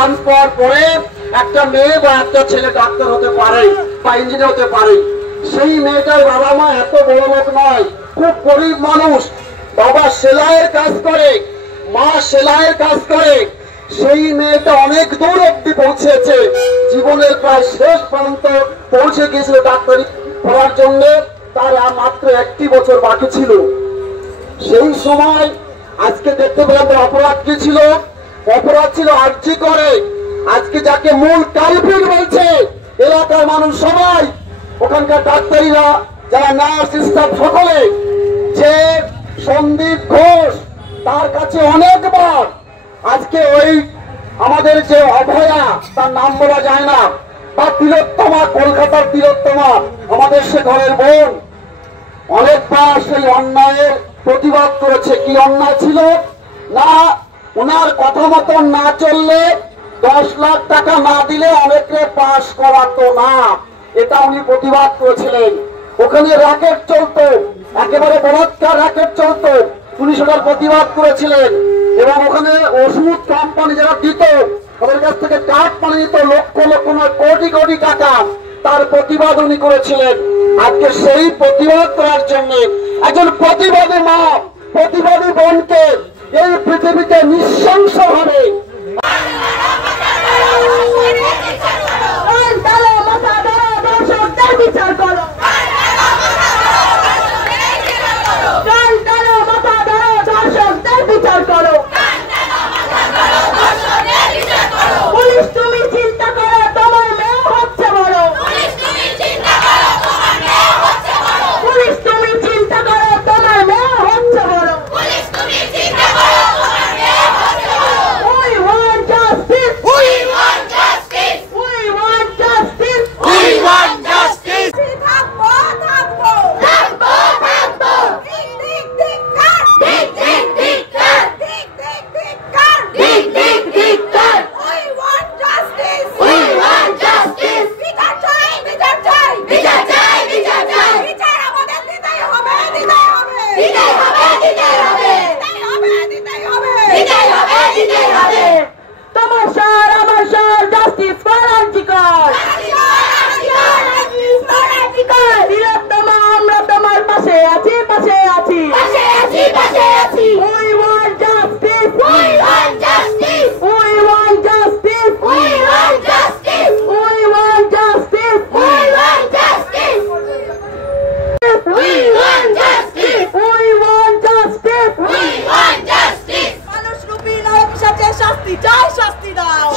Transfer করে একটা মেয়ে বা একটা ছেলে ডাক্তার হতে পারে বা ইঞ্জিনিয়ার হতে পারে। সেই মেয়েটার বাবা মা এত বড় লোক নয়, খুব গরিব মানুষ, বাবা সেলাইয়ের কাজ করে, মা সেলাইয়ের কাজ করে। সেই মেয়েটা অনেক দূর অব্দি পৌঁছেছে, জীবনের প্রায় শেষ প্রান্ত পৌঁছে গিয়েছিল ডাক্তারি পড়ার জন্য। তার মাত্র 1টি বছর বাকি ছিল। সেই সময় আজকে দেখতে পেলাম অপরাধ কি ছিল? অপরাধ ছিল আর্জি করে। আজকে যাকে মূল কালপিট বলছে এলাকার মানুষ সবাই, ওখানকার ডাক্তারিরা, যারা নার্স স্টাফ সকলে, যে সন্দীপ ঘোষ তার কাছে অনেকবার আজকে ওই আমাদের যে অভয়া, তার নাম বলা যায় না, বা তিলোত্তমা, কলকাতার তিলোত্তমা, আমাদের সে ঘরের বোন, অনেকবার সেই অন্যায়ের প্রতিবাদ করেছে। কি অন্যায় ছিল? না, ওনার কথা মতন না চললে 10 লাখ টাকা না দিলে অনেকে পাস করাতো না, এটা উনি প্রতিবাদ করেছিলেন। ওখানে র্যাকেট চলতো, একেবারে বলাৎকার র্যাকেট চলতো, উনি সেটার প্রতিবাদ করেছিলেন। এবং ওখানে ওষুধ কোম্পানি যারা দিত তাদের কাছ থেকে কাঠ পানি দিত লক্ষ লক্ষ নয় কোটি কোটি টাকা, তার প্রতিবাদ উনি করেছিলেন। আজকে সেই প্রতিবাদ করার জন্য একজন প্রতিবাদী মা, প্রতিবাদী বোনকে এই পৃথিবীতে নৃশংস ভাবে বিচার করো। বিচার করো। পুলিশ তুমি চিন্তা করো, তোমার মেয়ে হচ্ছে বড়। পুলিশ তুমি চিন্তা করো, তোমার মেয়ে হচ্ছে বড়। পুলিশ তুমি চিন্তা করো, তোমার মেয়ে হচ্ছে বড়। পুলিশ তুমি চিন্তা করো, তোমার মেয়ে হচ্ছে বড়। We want justice. We want justice. We want justice. We want justice. থাকবো থাকবো থাকবো থাকবো। ঠিক ঠিক ঠিক কার। ঠিক ঠিক ঠিক কার। ঠিক ঠিক ঠিক কার। ঠিক ঠিক ঠিক কার। We want justice. We want justice. বিচার চাই, বিচার চাই, বিচার চাই, বিচার চাই। বিচার আমাদের দিতেই হবে, দিতেই হবে, দিতেই হবে, দিতেই হবে, দিতেই হবে, দিতেই হবে, দিতেই হবে, দিতেই হবে। তোমার স্যার, আমার স্যার, জাস্টিস ফর আর্জিকর। তিলোত্তমা, আমরা তোমার পাশে আছি, পাশে আছি, পাশে আছি, পাশে আছি। We want justice. We want justice. We want justice. We want justice. We want justice. We want justice. We want justice. We want justice. We want justice. মানুষ রূপী নায়ক সাথে শাস্তি চাই, শাস্তি দাও।